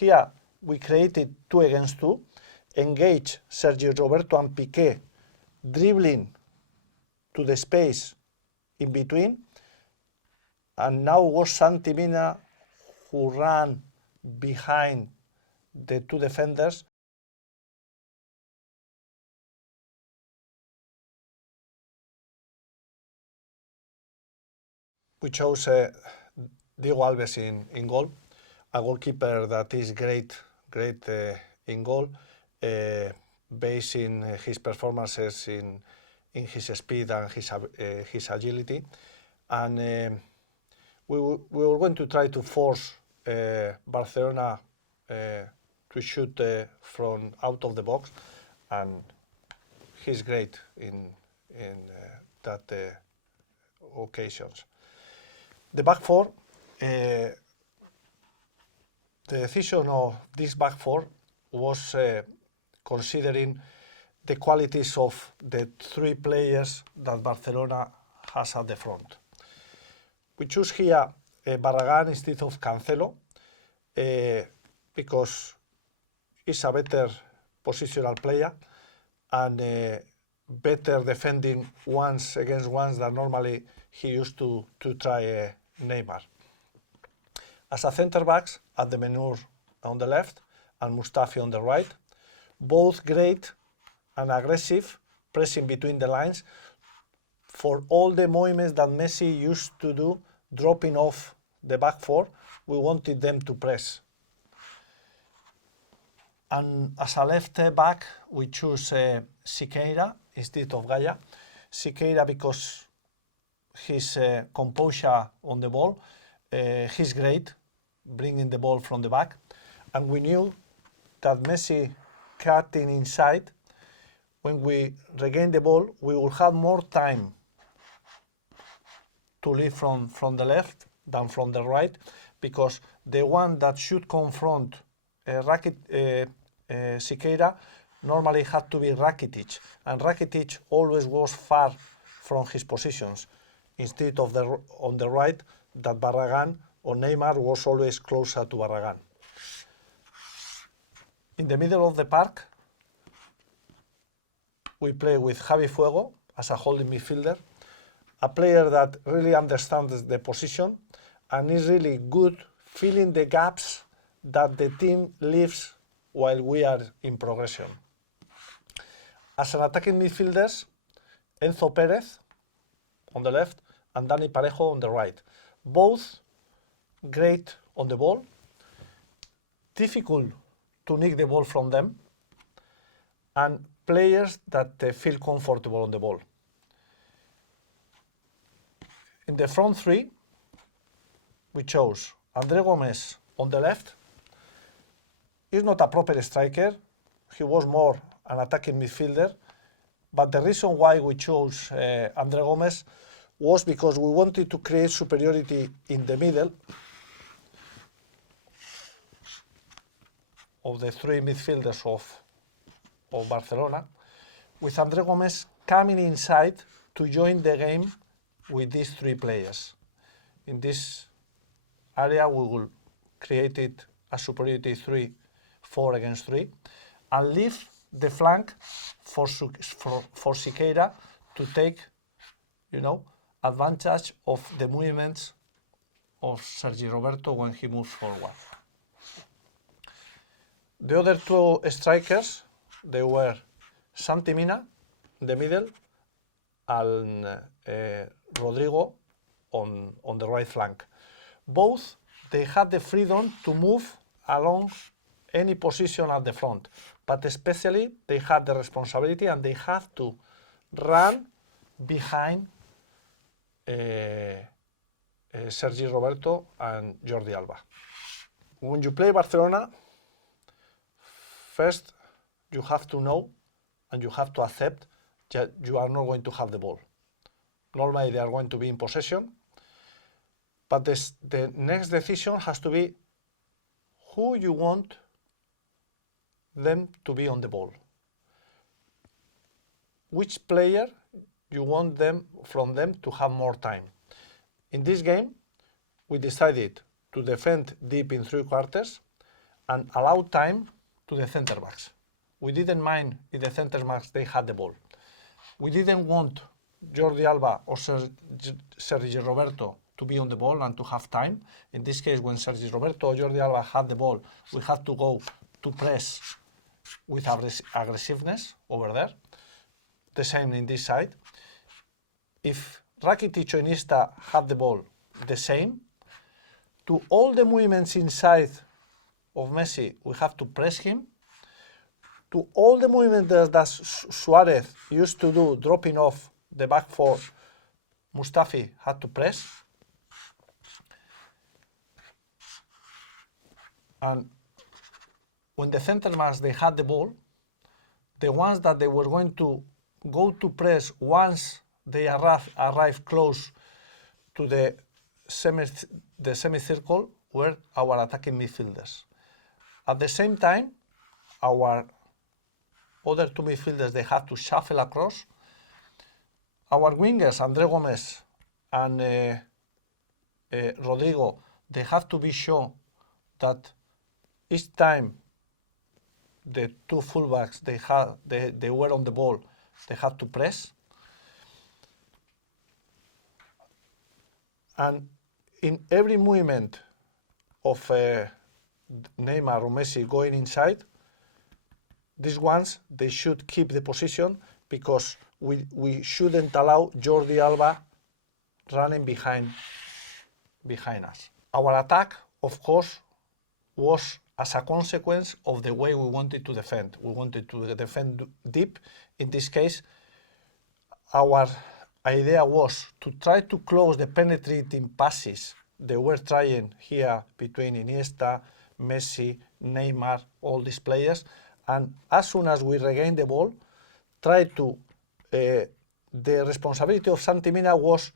here we created 2 against 2, engage Sergi Roberto and Piqué dribbling to the space in between, and now was Santi Mina who ran behind the 2 defenders. We chose Diego Alves in goal, a goalkeeper that is great in goal, based in his performances in his speed and his agility. And we were going to try to force Barcelona to shoot from out of the box, and he's great in that occasions. The back four, the decision of this back four was considering the qualities of the 3 players that Barcelona has at the front. We choose here Barragán instead of Cancelo because he's a better positional player and better defending ones against ones than normally he used to try Neymar. As a centre backs, at the Menur on the left and Mustafi on the right, both great and aggressive, pressing between the lines for all the movements that Messi used to do, dropping off the back four. We wanted them to press. And as a left back, we choose Siqueira instead of Gaya. Siqueira because his composure on the ball, he's great, bringing the ball from the back. And we knew that Messi cutting inside, when we regain the ball, we will have more time to leave from the left than from the right, because the one that should confront Siqueira normally had to be Rakitic, and Rakitic always was far from his positions, instead of on the right, that Barragán or Neymar was always closer to Barragán. In the middle of the park, we play with Javi Fuego as a holding midfielder, a player that really understands the position and is really good filling the gaps that the team leaves while we are in progression. As an attacking midfielders, Enzo Pérez on the left and Dani Parejo on the right. Both great on the ball, difficult to nick the ball from them, and players that feel comfortable on the ball. In the front three, we chose André Gomes on the left. He's not a proper striker, he was more an attacking midfielder, but the reason why we chose André Gomes was because we wanted to create superiority in the middle of the 3 midfielders of Barcelona, with André Gomes coming inside to join the game with these 3 players. In this area, we will create it a superiority 4 against 3, and leave the flank for Siqueira to take, advantage of the movements of Sergi Roberto when he moves forward. The other 2 strikers, they were Santi Mina in the middle and Rodrigo on the right flank. Both, they had the freedom to move along any position at the front, but especially they had the responsibility and they have to run behind Sergi Roberto and Jordi Alba. When you play Barcelona, first you have to know and you have to accept that you are not going to have the ball. Normally they are going to be in possession, but the next decision has to be who you want them to be on the ball. Which player you want from them to have more time. In this game, we decided to defend deep in 3 quarters and allow time to the center backs. We didn't mind if the center backs they had the ball. We didn't want Jordi Alba or Sergi Roberto to be on the ball and to have time. In this case, when Sergi Roberto or Jordi Alba had the ball, we had to go to press with aggressiveness over there. The same in this side. If Rakitic or Iniesta had the ball, the same. To all the movements inside of Messi, we have to press him. To all the movements that Suarez used to do, dropping off the back four, Mustafi had to press. And when the center backs they had the ball, the ones that they were going to go to press once they arrive close to the semicircle were our attacking midfielders. At the same time, our other two midfielders, they had to shuffle across. Our wingers, André Gomes and Rodrigo, they have to be sure that each time the two fullbacks they were on the ball, they had to press. And in every movement of Neymar or Messi going inside, these ones, they should keep the position because we shouldn't allow Jordi Alba running behind us. Our attack, of course, was as a consequence of the way we wanted to defend. We wanted to defend deep. In this case, our idea was to try to close the penetrating passes they were trying here between Iniesta, Messi, Neymar, all these players. And as soon as we regained the ball, try to, the responsibility of Santi Mina was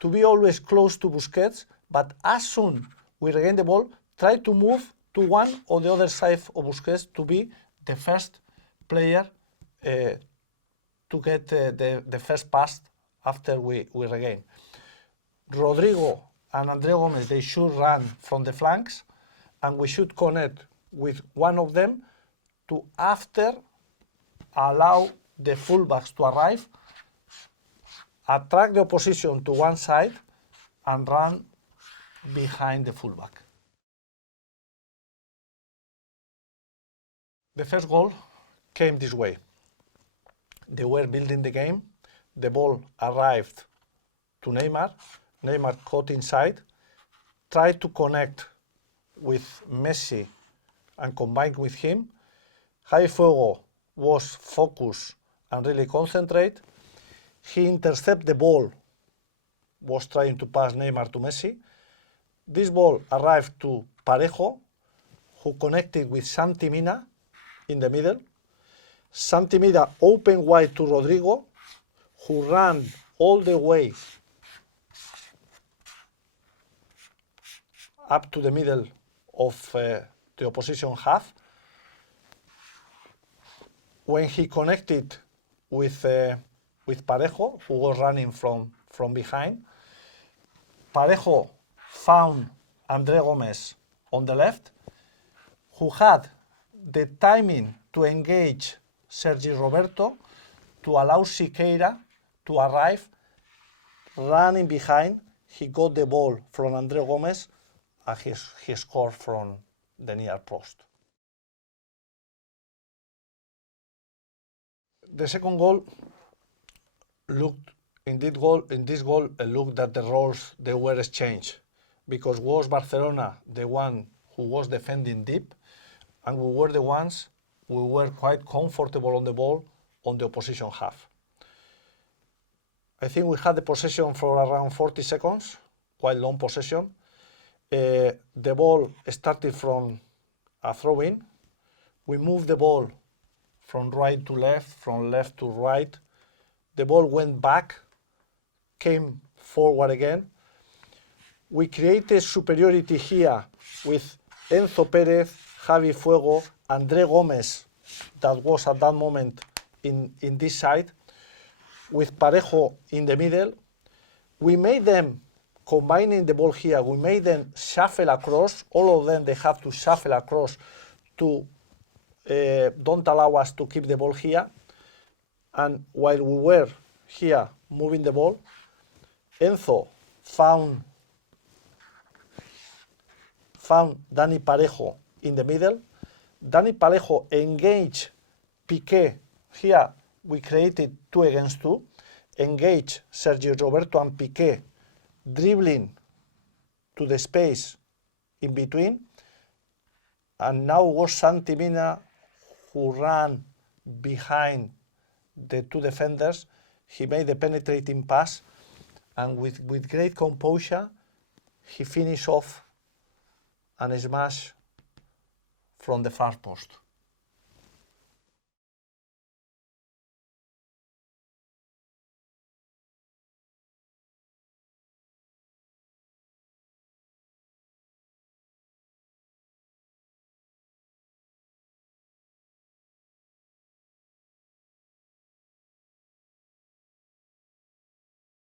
to be always close to Busquets, but as soon we regain the ball, try to move to one or the other side of Busquets to be the first player to get the first pass after we regain. Rodrigo and André Gomes, they should run from the flanks, and we should connect with one of them to after allow the fullbacks to arrive, attract the opposition to one side, and run behind the fullback. The first goal came this way. They were building the game. The ball arrived to Neymar. Neymar caught inside, tried to connect with Messi and combine with him. Javi Fuego was focused and really concentrate. He intercepted the ball, was trying to pass Neymar to Messi. This ball arrived to Parejo, who connected with Santi Mina in the middle. Santi Mina opened wide to Rodrigo, who ran all the way up to the middle of the opposition half. When he connected with Parejo, who was running from behind, Parejo found André Gomes on the left, who had the timing to engage Sergi Roberto to allow Siqueira to arrive, running behind. He got the ball from André Gomes and he scored from the near post. The second goal looked, in this goal, looked that the roles they were exchanged, because was Barcelona the one who was defending deep, and we were the ones who were quite comfortable on the ball on the opposition half. I think we had the possession for around 40 seconds, quite long possession. The ball started from a throw-in. We moved the ball from right to left, from left to right. The ball went back, came forward again. We created superiority here with Enzo Pérez, Javi Fuego, André Gomes, that was at that moment in this side, with Parejo in the middle. We made them, combining the ball here, we made them shuffle across. All of them, they have to shuffle across to don't allow us to keep the ball here. And while we were here moving the ball, Enzo found Dani Parejo in the middle. Dani Parejo engaged Piqué. Here we created 2 against 2. Engaged Sergio Roberto and Piqué, dribbling to the space in between. And now was Santi Mina who ran behind the 2 defenders. He made the penetrating pass, and with great composure, he finished off and smash from the far post.